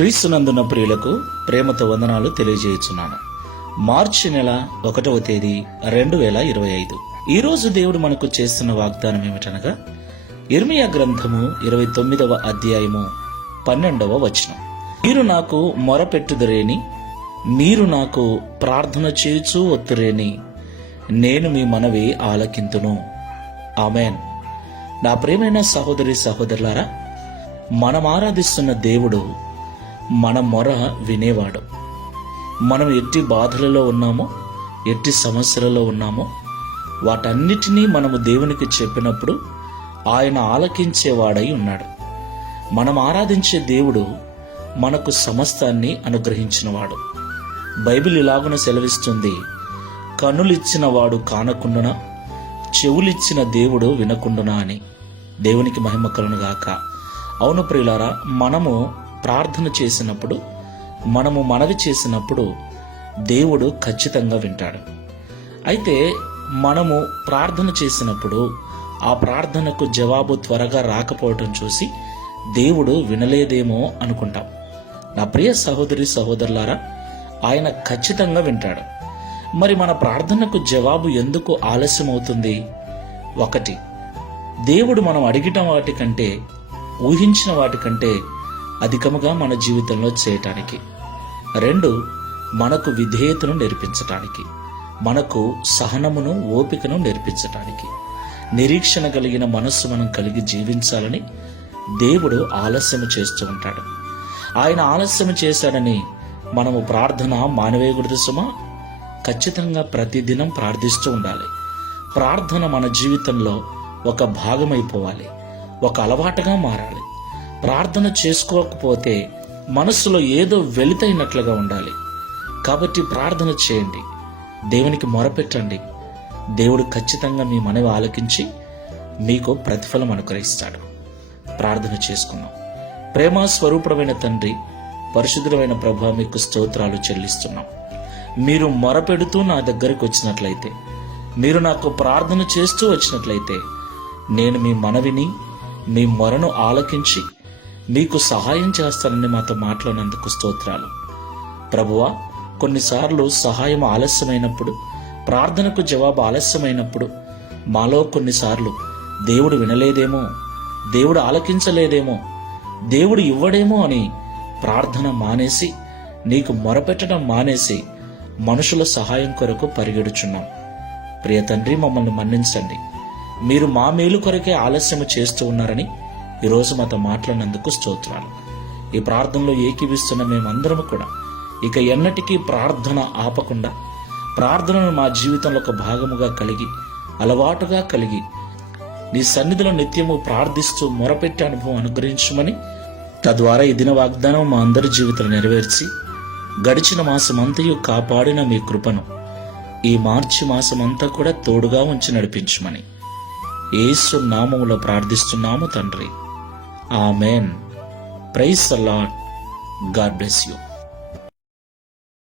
క్రీస్తునందున్న ప్రియులకు ప్రేమతో వందనాలు తెలియజేయుచున్నాను. మార్చి నెల 1వ తేదీ 2025. ఈరోజు దేవుడు మనకు చేస్తున్న వాగ్దానం ఏమిటనగా యిర్మీయా గ్రంథము 29వ అధ్యాయము 12వ వచనం. మీరు నాకు మొరపెట్టుదురేని, మీరు నాకు ప్రార్థన చేయుచూ ఒత్తురేని, నేను మీ మనవి ఆలకింతును. ఆమెన్. నా ప్రియమైన సహోదరి సహోదరులారా, మనం ఆరాధిస్తున్న దేవుడు మన మొర వినేవాడు. మనం ఎట్టి బాధలలో ఉన్నామో, ఎట్టి సమస్యలలో ఉన్నామో, వాటన్నిటినీ మనము దేవునికి చెప్పినప్పుడు ఆయన ఆలకించేవాడై ఉన్నాడు. మనం ఆరాధించే దేవుడు మనకు సమస్తాన్ని అనుగ్రహించినవాడు. బైబిల్ ఇలాగున సెలవిస్తుంది, కన్నులిచ్చిన వాడు కానకుండునా, చెవులిచ్చిన దేవుడు వినకుండునా అని. దేవునికి మహిమ కలుగునుగాక. అవును ప్రియులారా, మనము ప్రార్థన చేసినప్పుడు, మనము మనవి చేసినప్పుడు దేవుడు ఖచ్చితంగా వింటాడు. అయితే మనము ప్రార్థన చేసినప్పుడు ఆ ప్రార్థనకు జవాబు త్వరగా రాకపోవటం చూసి దేవుడు వినలేదేమో అనుకుంటాం. నా ప్రియ సహోదరి సహోదరులారా, ఆయన ఖచ్చితంగా వింటాడు. మరి మన ప్రార్థనకు జవాబు ఎందుకు ఆలస్యం అవుతుంది? 1, దేవుడు మనం అడిగిన వాటికంటే, ఊహించిన వాటికంటే అధికముగా మన జీవితంలో చేయటానికి. 2, మనకు విధేయతను నేర్పించటానికి, మనకు సహనమును ఓపికను నేర్పించటానికి. నిరీక్షణ కలిగిన మనస్సు మనం కలిగి జీవించాలని దేవుడు ఆలస్యం చేస్తూ ఉంటాడు. ఆయన ఆలస్యం చేశాడని మనము ప్రార్థన మానవేయకూడదు సుమా. ఖచ్చితంగా ప్రతిదినం ప్రార్థిస్తూ ఉండాలి. ప్రార్థన మన జీవితంలో ఒక భాగమైపోవాలి, ఒక అలవాటుగా మారాలి. ప్రార్థన చేసుకోకపోతే మనస్సులో ఏదో వెలితైనట్లుగా ఉండాలి. కాబట్టి ప్రార్థన చేయండి, దేవునికి మొరపెట్టండి. దేవుడు ఖచ్చితంగా మీ మనవి ఆలకించి మీకు ప్రతిఫలం అనుగ్రహిస్తాడు. ప్రార్థన చేసుకున్నాం. ప్రేమ స్వరూపమైన తండ్రి, పరిశుద్ధమైన ప్రభువా, మీకు స్తోత్రాలు చెల్లిస్తున్నాం. మీరు మొరపెడుతూ నా దగ్గరకు వచ్చినట్లయితే, మీరు నాకు ప్రార్థన చేస్తూ వచ్చినట్లయితే, నేను మీ మనవిని, మీ మొరను ఆలకించి మీకు సహాయం చేస్తానని మాతో మాట్లాడినందుకు స్తోత్రాలు. ప్రభువా, కొన్నిసార్లు సహాయం ఆలస్యమైనప్పుడు, ప్రార్థనకు జవాబు ఆలస్యమైనప్పుడు మాలో కొన్నిసార్లు దేవుడు వినలేదేమో, దేవుడు ఆలకించలేదేమో, దేవుడు ఇవ్వడేమో అని ప్రార్థన మానేసి, నీకు మొరపెట్టడం మానేసి మనుషుల సహాయం కొరకు పరిగెడుచున్నాం. ప్రియ తండ్రి, మమ్మల్ని మన్నించండి. మీరు మా మేలు కొరకే ఆలస్యం చేస్తూ ఉన్నారని ఈరోజు మాతో మాట్లాడినందుకు స్తోత్రాలు. ఈ ప్రార్థనలో ఏకీవిస్తున్న మేమందరము కూడా ఇక ఎన్నటికీ ప్రార్థన ఆపకుండా, ప్రార్థనను మా జీవితంలో ఒక భాగముగా కలిగి, అలవాటుగా కలిగి, నీ సన్నిధిలో నిత్యము ప్రార్థిస్తూ మొరపెట్టే అనుభవం అనుగ్రహించమని, తద్వారా ఈ దిన వాగ్దానం మా అందరి జీవితంలో నెరవేర్చి గడిచిన మాసమంతయు కాపాడిన మీ కృపను ఈ మార్చి మాసమంతా కూడా తోడుగా ఉంచి నడిపించమని యేసు నామములో ప్రార్థిస్తున్నాము తండ్రి. Amen. Praise the lord. God bless you.